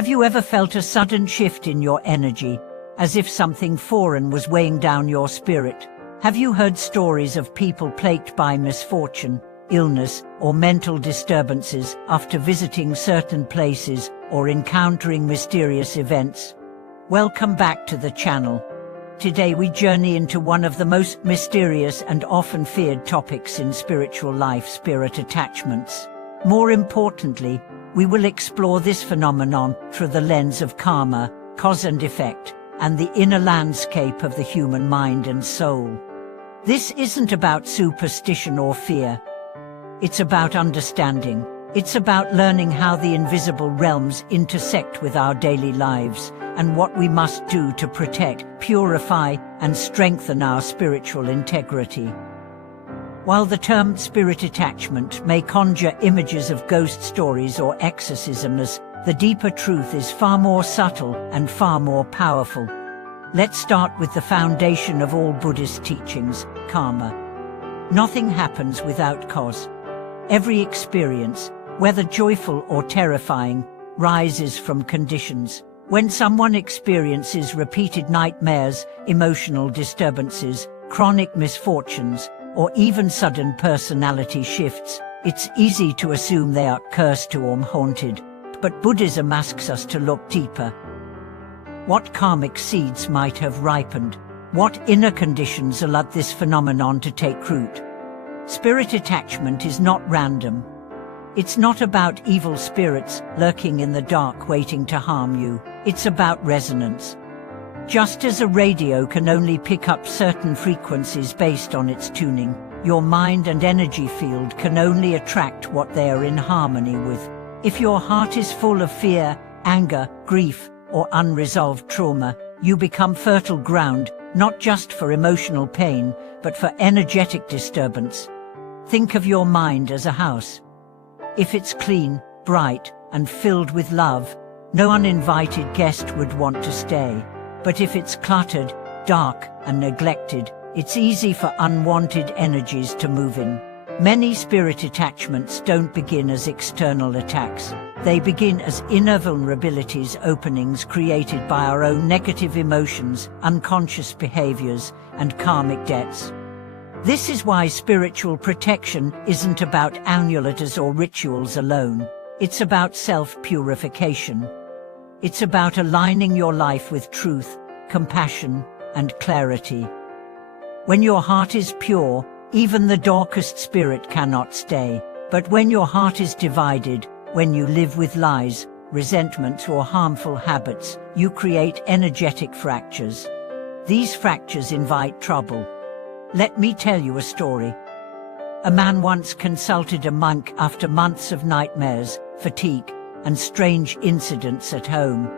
Have you ever felt a sudden shift in your energy, as if something foreign was weighing down your spirit? Have you heard stories of people plagued by misfortune, illness, or mental disturbances after visiting certain places or encountering mysterious events? Welcome back to the channel. Today we journey into one of the most mysterious and often feared topics in spiritual life: spirit attachments. More importantly, we will explore this phenomenon through the lens of karma, cause and effect, and the inner landscape of the human mind and soul. This isn't about superstition or fear. It's about understanding. It's about learning how the invisible realms intersect with our daily lives, and what we must do to protect, purify, and strengthen our spiritual integrity. While the term spirit attachment may conjure images of ghost stories or exorcisms, the deeper truth is far more subtle and far more powerful. Let's start with the foundation of all Buddhist teachings: karma. Nothing happens without cause. Every experience, whether joyful or terrifying, rises from conditions. When someone experiences repeated nightmares, emotional disturbances, chronic misfortunes, or even sudden personality shifts, it's easy to assume they are cursed or haunted. But Buddhism asks us to look deeper. What karmic seeds might have ripened? What inner conditions allowed this phenomenon to take root? Spirit attachment is not random. It's not about evil spirits lurking in the dark waiting to harm you. It's about resonance. Just as a radio can only pick up certain frequencies based on its tuning, your mind and energy field can only attract what they are in harmony with. If your heart is full of fear, anger, grief, or unresolved trauma, you become fertile ground, not just for emotional pain, but for energetic disturbance. Think of your mind as a house. If it's clean, bright, and filled with love, no uninvited guest would want to stay. But if it's cluttered, dark, and neglected, it's easy for unwanted energies to move in. Many spirit attachments don't begin as external attacks. They begin as inner vulnerabilities, openings created by our own negative emotions, unconscious behaviors, and karmic debts. This is why spiritual protection isn't about amulets or rituals alone. It's about self-purification. It's about aligning your life with truth, compassion, and clarity. When your heart is pure, even the darkest spirit cannot stay. But when your heart is divided, when you live with lies, resentments, or harmful habits, you create energetic fractures. These fractures invite trouble. Let me tell you a story. A man once consulted a monk after months of nightmares, fatigue, and strange incidents at home.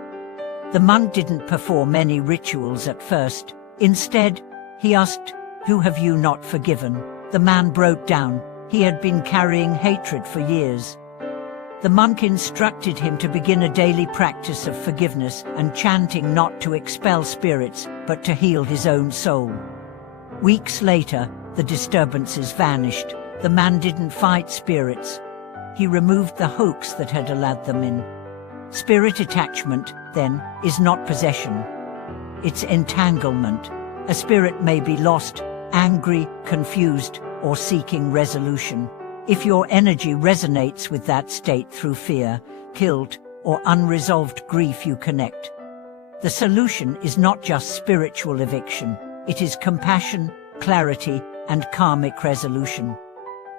The monk didn't perform any rituals at first. Instead, he asked, "Who have you not forgiven?" The man broke down. He had been carrying hatred for years. The monk instructed him to begin a daily practice of forgiveness and chanting, not to expel spirits, but to heal his own soul. Weeks later, the disturbances vanished. The man didn't fight spirits. He removed the hoax that had allowed them in. Spirit attachment, then, is not possession. It's entanglement. A spirit may be lost, angry, confused, or seeking resolution. If your energy resonates with that state through fear, guilt, or unresolved grief, you connect. The solution is not just spiritual eviction. It is compassion, clarity, and karmic resolution.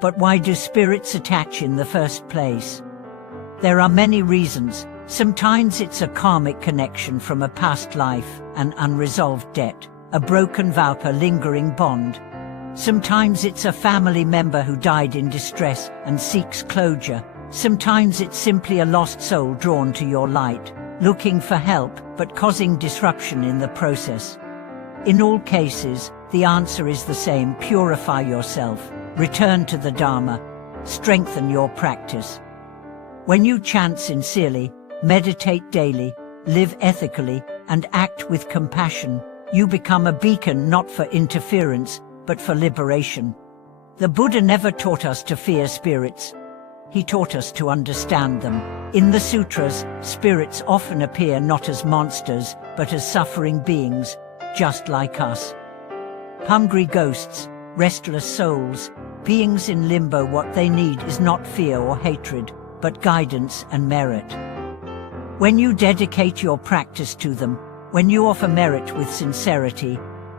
But why do spirits attach in the first place? There are many reasons. Sometimes it's a karmic connection from a past life, an unresolved debt, a broken vow, a lingering bond. Sometimes it's a family member who died in distress and seeks closure. Sometimes it's simply a lost soul drawn to your light, looking for help, but causing disruption in the process. In all cases, the answer is the same: purify yourself. Return to the Dharma. Strengthen your practice. When you chant sincerely, meditate daily, live ethically, and act with compassion, you become a beacon not for interference, but for liberation. The Buddha never taught us to fear spirits. he taught us to understand them. In the sutras, spirits often appear not as monsters, but as suffering beings, just like us. Hungry ghosts, restless souls, beings in limbo. What they need is not fear or hatred, but guidance and merit. When you dedicate your practice to them, when you offer merit with sincerity,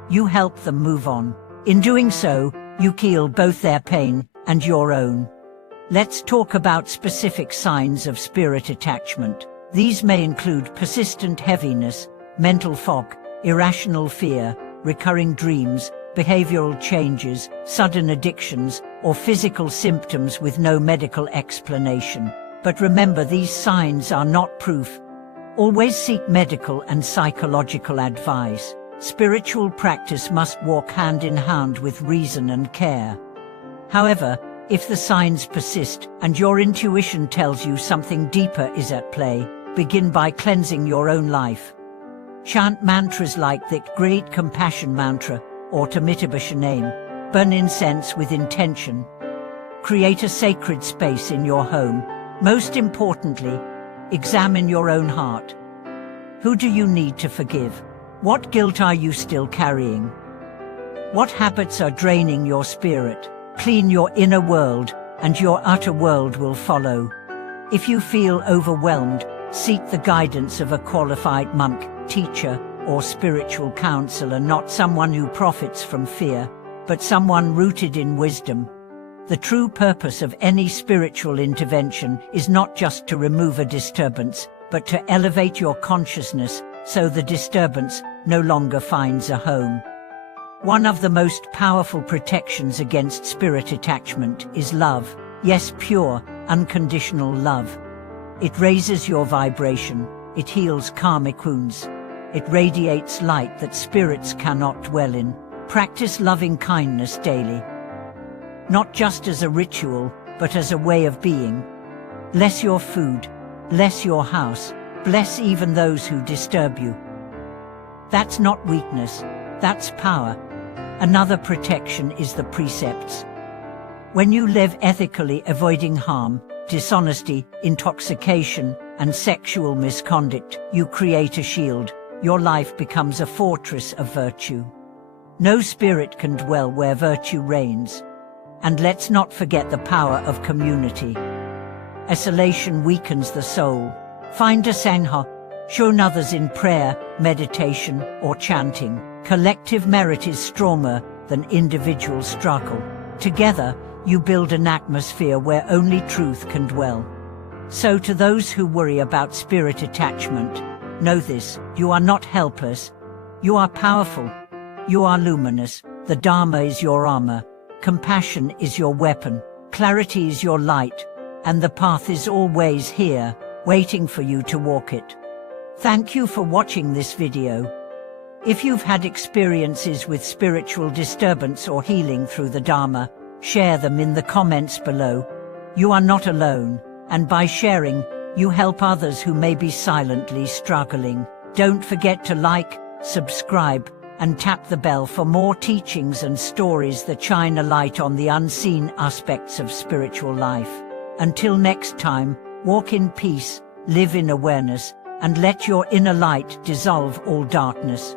you help them move on. In doing so, you heal both their pain and your own. Let's talk about specific signs of spirit attachment. These may include persistent heaviness, mental fog, irrational fear, recurring dreams, behavioral changes, sudden addictions, or physical symptoms with no medical explanation. But remember, these signs are not proof. Always seek medical and psychological advice. Spiritual practice must walk hand in hand with reason and care. However, if the signs persist and your intuition tells you something deeper is at play, begin by cleansing your own life. Chant mantras like the Great Compassion Mantra or Amitabha name. Burn incense with intention. Create a sacred space in your home. Most importantly, examine your own heart. Who do you need to forgive? What guilt are you still carrying? What habits are draining your spirit? Clean your inner world, and your outer world will follow. If you feel overwhelmed, seek the guidance of a qualified monk, teacher, or spiritual counselor, not someone who profits from fear, but someone rooted in wisdom. The true purpose of any spiritual intervention is not just to remove a disturbance, but to elevate your consciousness so the disturbance no longer finds a home. One of the most powerful protections against spirit attachment is love. Yes, pure, unconditional love. It raises your vibration, it heals karmic wounds, it radiates light that spirits cannot dwell in. Practice loving kindness daily. Not just as a ritual, but as a way of being. Bless your food, bless your house, bless even those who disturb you. That's not weakness, that's power. Another protection is the precepts. When you live ethically, avoiding harm, dishonesty, intoxication, and sexual misconduct, you create a shield. Your life becomes a fortress of virtue. No spirit can dwell where virtue reigns. And let's not forget the power of community. Isolation weakens the soul. Find a sangha, join others in prayer, meditation, or chanting. Collective merit is stronger than individual struggle. Together, you build an atmosphere where only truth can dwell. So to those who worry about spirit attachment, know this: you are not helpless. You are powerful. You are luminous. The Dharma is your armor. Compassion is your weapon. Clarity is your light. And the path is always here, waiting for you to walk it. Thank you for watching this video. If you've had experiences with spiritual disturbance or healing through the Dharma, share them in the comments below. You are not alone, and by sharing, you help others who may be silently struggling. Don't forget to like, subscribe, and tap the bell for more teachings and stories that shine a light on the unseen aspects of spiritual life. Until next time, walk in peace, live in awareness, and let your inner light dissolve all darkness.